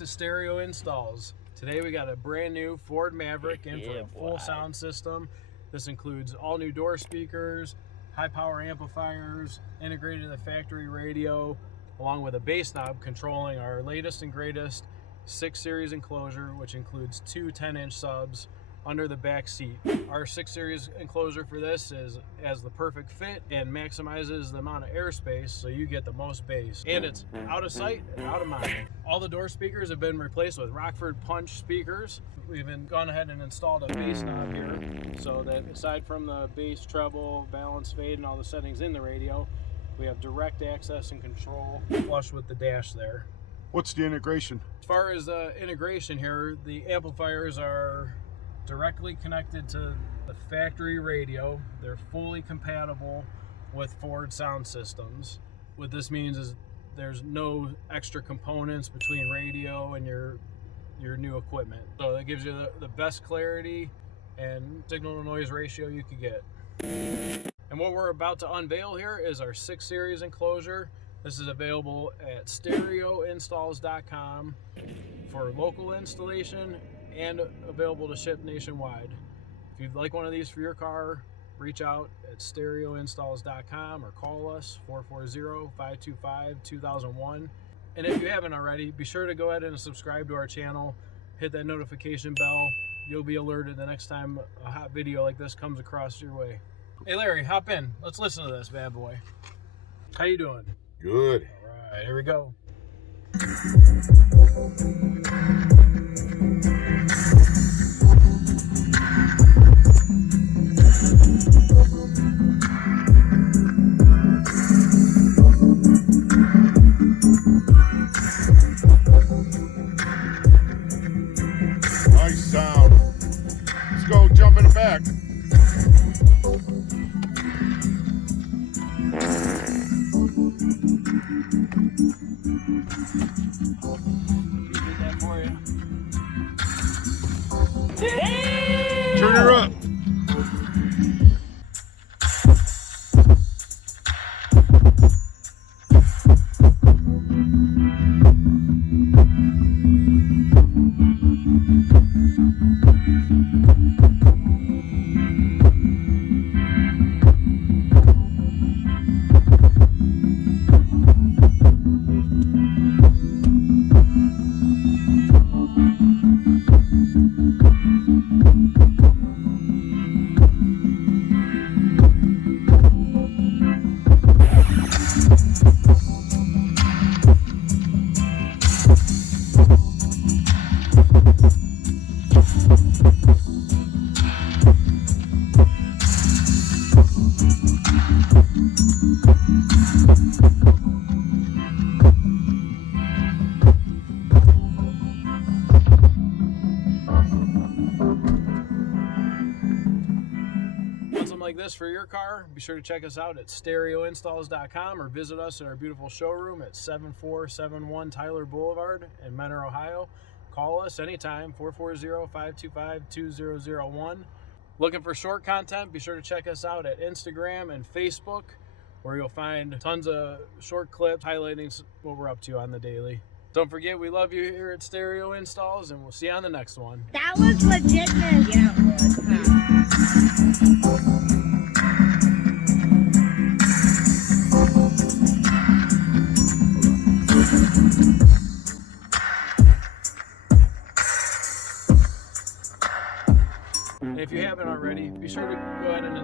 to Stereo Installs. Today we got a brand new Ford Maverick in for a full sound system. This includes all new door speakers, high power amplifiers, integrated to the factory radio, along with a bass knob controlling our latest and greatest 6 series enclosure, which includes two 10-inch subs under the back seat. Our 6 series enclosure for this has the perfect fit and maximizes the amount of airspace so you get the most bass. And it's out of sight and out of mind. All the door speakers have been replaced with Rockford punch speakers. We've gone ahead and installed a bass knob here so that aside from the bass, treble, balance, fade, and all the settings in the radio, we have direct access and control flush with the dash there. What's the integration? As far as the integration here, the amplifiers are directly connected to the factory radio. They're fully compatible with Ford sound systems. What this means is there's no extra components between radio and your new equipment. So that gives you the best clarity and signal to noise ratio you could get. And what we're about to unveil here is our 6 series enclosure. This is available at stereoinstalls.com for local installation and available to ship nationwide. If you'd like one of these for your car, reach out at stereoinstalls.com or call us 440-525-2001. And if you haven't already, be sure to go ahead and subscribe to our channel, hit that notification bell. You'll be alerted the next time a hot video like this comes across your way. Hey Larry, hop in. Let's listen to this bad boy. How you doing? Good. All right, here we go. Nice sound. Let's go jump in the back. Did that for you. Turn her up. Like this for your car, be sure to check us out at stereoinstalls.com or visit us at our beautiful showroom at 7471 Tyler Boulevard in Mentor, Ohio. Call us anytime, 440-525-2001. Looking for short content, be sure to check us out at Instagram and Facebook, where you'll find tons of short clips highlighting what we're up to on the daily. Don't forget, we love you here at Stereo Installs, and we'll see you on the next one. That was legitness. Yeah, it was. And if you haven't already, be sure to go ahead and